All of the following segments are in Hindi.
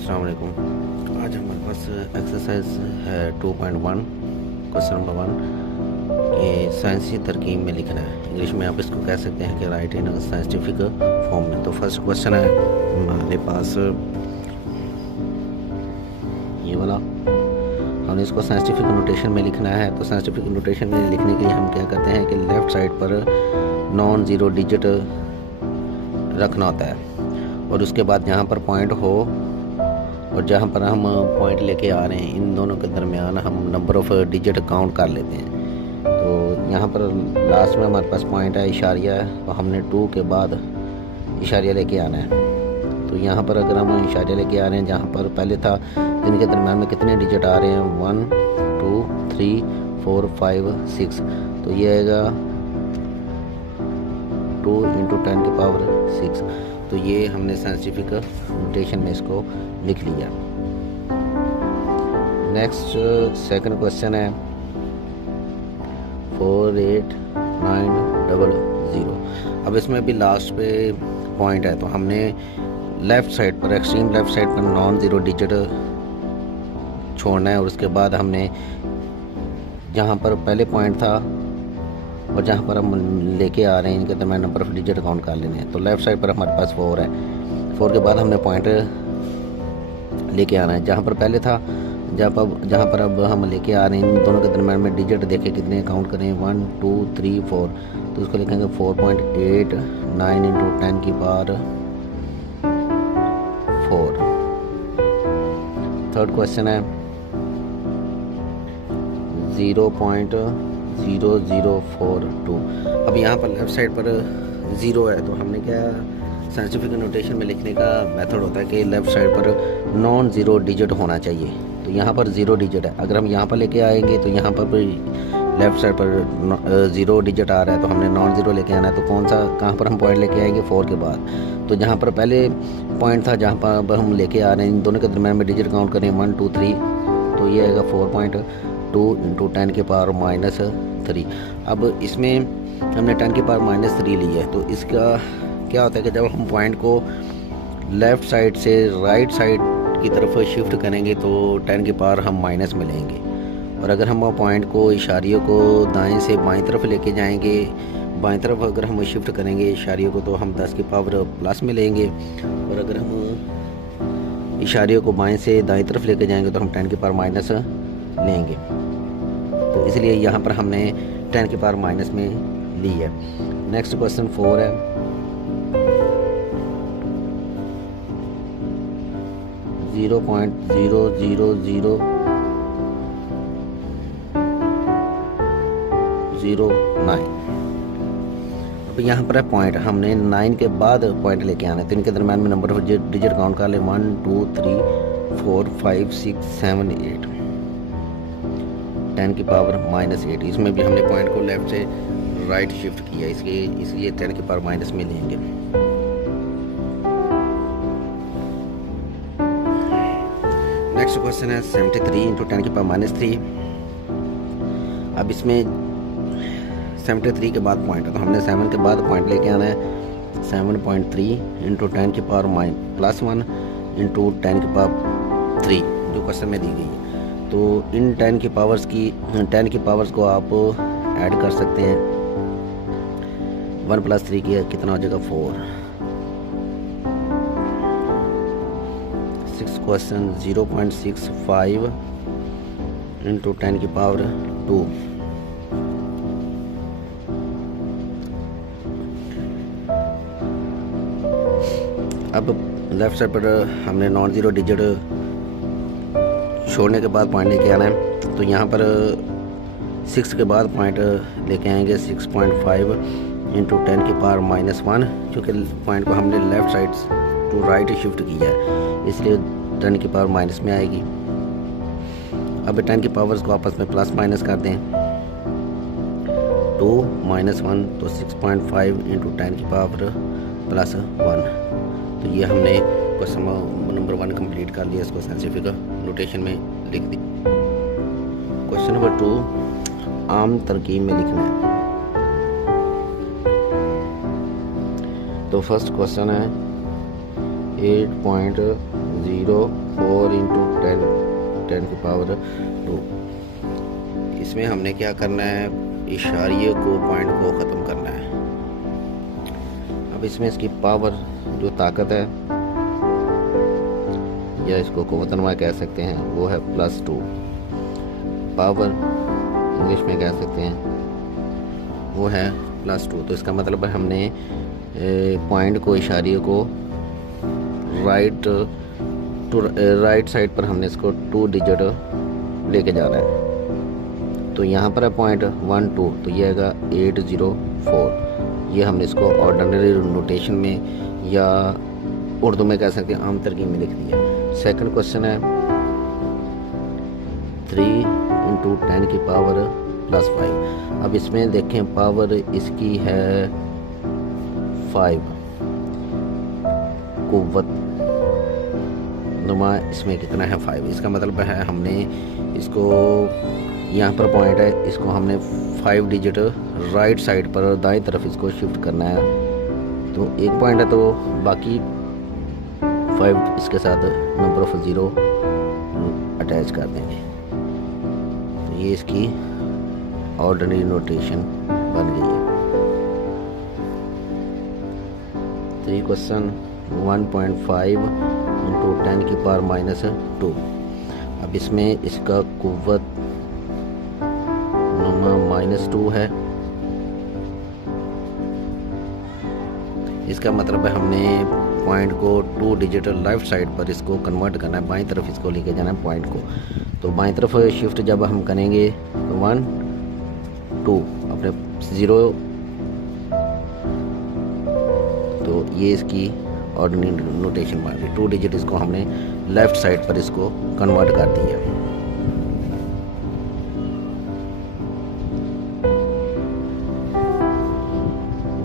अस्सलाम वालेकुम। आज हमारे पास एक्सरसाइज है 2.1 क्वेश्चन नंबर 1 कि साइंसी तरकीब में लिखना है। इंग्लिश में आप इसको कह सकते हैं कि राइट इन साइंटिफिक फॉर्म में। तो फर्स्ट क्वेश्चन है हमारे पास ये वाला, हमने इसको साइंटिफिक नोटेशन में लिखना है। तो साइंटिफिक नोटेशन में लिखने के लिए हम क्या करते हैं कि लेफ़्ट साइड पर नॉन ज़ीरो डिजिट रखना होता है और उसके बाद जहाँ पर पॉइंट हो और जहाँ पर हम पॉइंट लेके आ रहे हैं इन दोनों के दरमियान हम नंबर ऑफ़ डिजिट काउंट कर लेते हैं। तो यहाँ पर लास्ट में हमारे पास पॉइंट है, इशारिया है, तो हमने 2 के बाद इशारिया लेके आना है। तो यहाँ पर अगर हम इशारिया लेके आ रहे हैं जहाँ पर पहले था, इनके दरमियान में कितने डिजिट आ रहे हैं 1 2 3 4 5 6, तो ये आएगा 2 × 10 की पावर 6। तो ये हमने साइंटिफिक नोटेशन में इसको लिख लिया। नेक्स्ट सेकंड क्वेश्चन है 48900। अब इसमें भी लास्ट पे पॉइंट है, तो हमने लेफ़्ट साइड पर, एक्सट्रीम लेफ़्ट साइड पर नॉन ज़ीरो डिजिट छोड़ना है और उसके बाद हमने जहाँ पर पहले पॉइंट था और जहाँ पर हम लेके आ रहे हैं इनके दरमियान नंबर ऑफ डिजिट काउंट कर लेने हैं। तो लेफ़्ट साइड पर हमारे पास 4 है, 4 के बाद हमने पॉइंट लेके आना है जहाँ पर पहले था, जहाँ पर अब हम लेके आ रहे हैं इन दोनों के दरमियान में डिजिट देखे कितने काउंट करें 1 2 3 4, तो उसको लिखेंगे 4.89 × 10 की पावर 4। थर्ड क्वेश्चन है 0.0042। अब यहाँ पर लेफ़्ट साइड पर 0 है, तो हमने क्या साइंटिफिक नोटेशन में लिखने का मेथड होता है कि लेफ़्ट साइड पर नॉन ज़ीरो डिजिट होना चाहिए। तो यहाँ पर 0 डिजिट है, अगर हम यहाँ पर लेके आएंगे तो यहाँ पर भी लेफ़्ट साइड पर 0 डिजिट आ रहा है, तो हमने नॉन ज़ीरो लेके आना है। तो कौन सा, कहाँ पर हम पॉइंट लेके आएंगे 4 के बाद। तो जहाँ पर पहले पॉइंट था जहाँ पर हम लेके आ रहे हैं इन दोनों के दरमियान में डिजिट काउंट करें 1 2 3, तो ये आएगा 4.2 × 10 की पावर -3। अब इसमें हमने 10 की पावर -3 ली है, तो इसका क्या होता है कि जब हम पॉइंट को लेफ़्ट साइड से राइट साइड की तरफ शिफ्ट करेंगे तो 10 की पावर हम माइनस में लेंगे, और अगर हम पॉइंट को इशारियों को दाएं से बाएं तरफ लेके जाएंगे, बाएं तरफ अगर हम शिफ्ट करेंगे इशारियों को तो हम 10 की पावर प्लस में लेंगे, और अगर हम इशारियों को बाएं से दाएं तरफ लेके जाएंगे तो हम 10 की पावर माइनस लेंगे। तो इसलिए यहाँ पर हमने 10 की पावर माइनस में ली है। नेक्स्ट क्वेश्चन 4 है 0.00009। अब यहाँ पर है पॉइंट, हमने 9 के बाद पॉइंट लेके आना है, तो इनके दरम्यान में नंबर ऑफ डिजिट काउंट कर ले 1 2 3 4 5 6 7 8, 10 की पावर -8। इसमें भी हमने पॉइंट को लेफ़्ट से राइट शिफ्ट किया, इसलिए 10 की पावर माइनस में लेंगे। नेक्स्ट क्वेश्चन है 73 × 10 की पावर -3। अब इसमें 73 के बाद पॉइंट है, तो हमने 7 के बाद पॉइंट लेके आना है 7.3 × 10 की पावर +1 × 10 की पावर 3, जो क्वेश्चन में दी गई है। तो इन 10 की पावर्स को आप ऐड कर सकते हैं। 1 + 3 की कितना हो जाएगा 4। 6 क्वेश्चन 0.65 × 10 की पावर 2। अब लेफ़्ट साइड पर हमने नॉन ज़ीरो डिजिट छोड़ने के बाद पॉइंट लेके आना है, तो यहाँ पर 6 के बाद पॉइंट लेके आएंगे 6.5 × 10 की पावर -1, क्योंकि पॉइंट को हमने left side to right shift किया है, इसलिए 10 की पावर माइनस में आएगी। अब 10 की पावर्स को आपस में प्लस माइनस कर दें, 2 - 1, तो 6.5 × 10 की पावर +1। तो ये हमने क्वेश्चन नंबर 1 कंप्लीट कर लिया, इसको साइंटिफिक नोटेशन में लिख दी। क्वेश्चन नंबर 2 आम तरकीब में लिखना है। तो फर्स्ट क्वेश्चन है 8.04 इंटू 10 की पावर 2। इसमें हमने क्या करना है, इशारिये को, पॉइंट को ख़त्म करना है। अब इसमें इसकी पावर जो ताकत है, या इसको क़ुव्वतुन्नुमा कह सकते हैं, वो है +2। पावर इंग्लिश में कह सकते हैं वो है +2। तो इसका मतलब है हमने पॉइंट को, इशारिये को राइट साइड पर हमने इसको 2 डिजिट लेके जाना है। तो यहाँ पर है पॉइंट 1 2, तो ये आएगा 804। ये हमने इसको ऑर्डिनरी नोटेशन में या उर्दू में कह सकते हैं, आम तरकीब में लिख दिया। सेकंड क्वेश्चन है 3 इंटू 10 की पावर +5। अब इसमें देखें पावर इसकी है 5, क़ुव्वत नुमा इसमें कितना है 5। इसका मतलब है हमने इसको, यहाँ पर पॉइंट है, इसको हमने 5 डिजिट राइट साइड पर दाएं तरफ इसको शिफ्ट करना है। तो एक पॉइंट है तो बाकी 5 इसके साथ नंबर ऑफ 0 अटैच कर देंगे। तो ये इसकी ऑर्डिनरी नोटेशन बन गई है। 3 क्वेश्चन 1.5 इंटू 10 की पावर -2। अब इसमें इसका क़ुव्वत नुमा -2 है। इसका मतलब है हमने पॉइंट को 2 डिजिट लेफ्ट साइड पर इसको कन्वर्ट करना है, बाईं तरफ इसको लेके जाना है पॉइंट को। तो बाईं तरफ शिफ्ट जब हम करेंगे 1 2 अपने 0, तो ये इसकी ऑर्डिनरी नोटेशन बन गई। 2 डिजिट इसको हमने लेफ्ट साइड पर इसको कन्वर्ट कर दिया।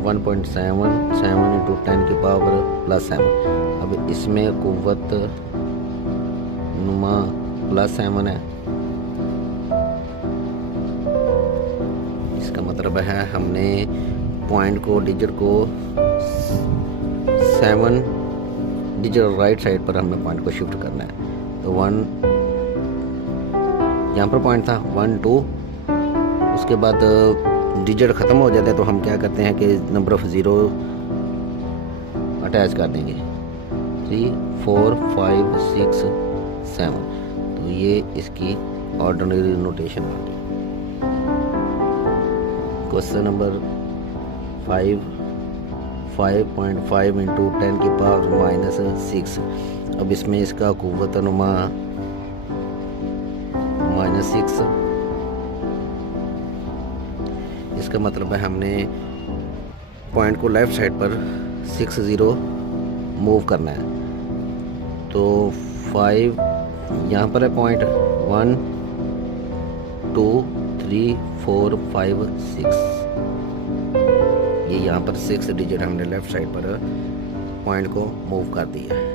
(1.77 इंटू 10 की पावर +7। अब इसमें क़ुव्वत नुमा +7 है। इसका मतलब है हमने पॉइंट को, डिजिट को 7 डिजिट राइट साइड पर हमने पॉइंट को शिफ्ट करना है। तो 1 यहाँ पर पॉइंट था 1 2, उसके बाद डिजिट ख़त्म हो जाते हैं तो हम क्या करते हैं कि नंबर ऑफ 0 अटैच कर देंगे, 3 4 5 6 7। तो ये इसकी ऑर्डिनरी नोटेशन आ गई। क्वेश्चन नंबर 5.5 इंटू 10 की पावर -6। अब इसमें इसका क़ुव्वत नुमा -6। इसका मतलब है हमने पॉइंट को लेफ़्ट साइड पर 6 0 मूव करना है। तो 5 यहाँ पर है पॉइंट 1 2 3 4 5 6। ये यहाँ पर 6 डिजिट हमने लेफ़्ट साइड पर पॉइंट को मूव कर दिया है।